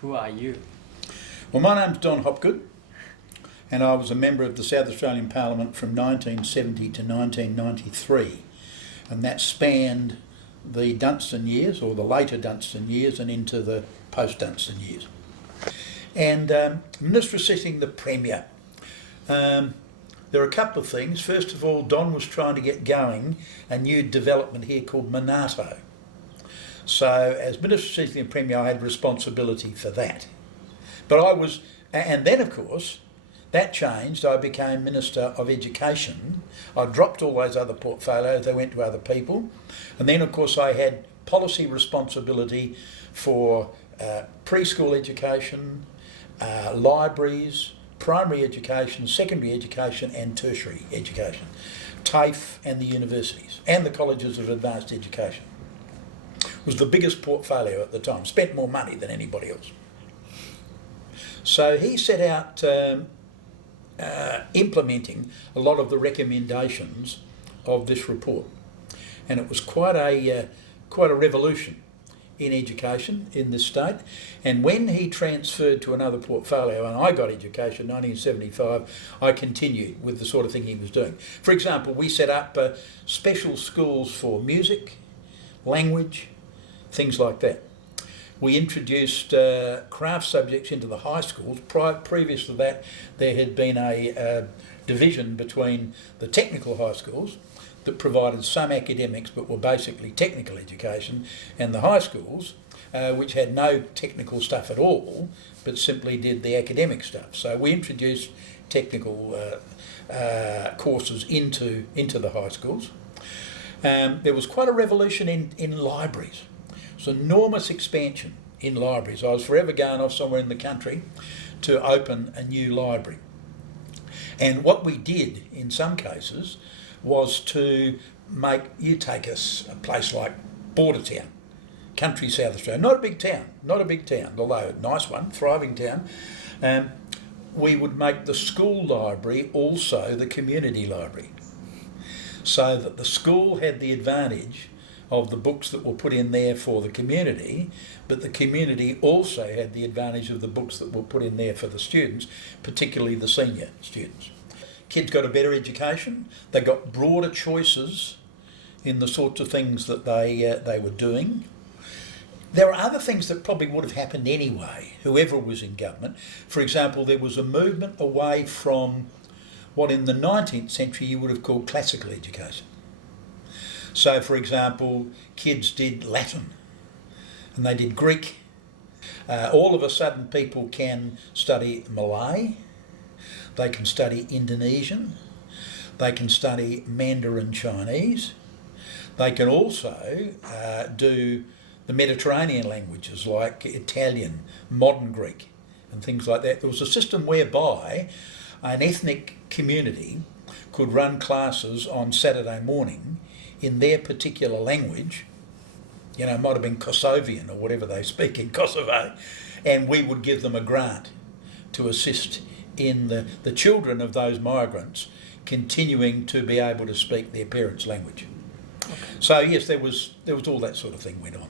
Who are you? Well, my name's Don Hopgood, and I was a member of the South Australian Parliament from 1970 to 1993, and that spanned the Dunstan years, or the later Dunstan years, and into the post-Dunstan years. And Minister assisting the Premier. There are a couple of things. First of all, Don was trying to get going a new development here called Minato. So as Minister assisting the Premier, I had responsibility for that. But I was, and then of course, that changed. I became Minister of Education. I dropped all those other portfolios, they went to other people. And then of course I had policy responsibility for preschool education, libraries, primary education, secondary education and tertiary education, TAFE and the universities and the colleges of advanced education. It was the biggest portfolio at the time, spent more money than anybody else. So he set out implementing a lot of the recommendations of this report, and it was quite a revolution in education in this state. And when he transferred to another portfolio and I got education in 1975, I continued with the sort of thing he was doing. For example, we set up special schools for music, language, things like that. We introduced craft subjects into the high schools. Previous to that, there had been a division between the technical high schools that provided some academics but were basically technical education, and the high schools which had no technical stuff at all but simply did the academic stuff. So we introduced technical courses into the high schools. There was quite a revolution in libraries. It was an enormous expansion in libraries. I was forever going off somewhere in the country to open a new library. And what we did in some cases was to make, you take us a place like Bordertown, country South Australia, not a big town, although a nice one, thriving town. We would make the school library also the community library, so that the school had the advantage of the books that were put in there for the community, but the community also had the advantage of the books that were put in there for the students, particularly the senior students. Kids got a better education, they got broader choices in the sorts of things that they were doing. There are other things that probably would have happened anyway, whoever was in government. For example, there was a movement away from what in the 19th century you would have called classical education. So, for example, kids did Latin and they did Greek. All of a sudden people can study Malay, they can study Indonesian, they can study Mandarin Chinese, they can also do the Mediterranean languages like Italian, modern Greek and things like that. There was a system whereby an ethnic community could run classes on Saturday morning in their particular language. You know, it might have been Kosovian or whatever they speak in Kosovo, and we would give them a grant to assist in the children of those migrants continuing to be able to speak their parents' language. Okay. So yes, there was all that sort of thing went on.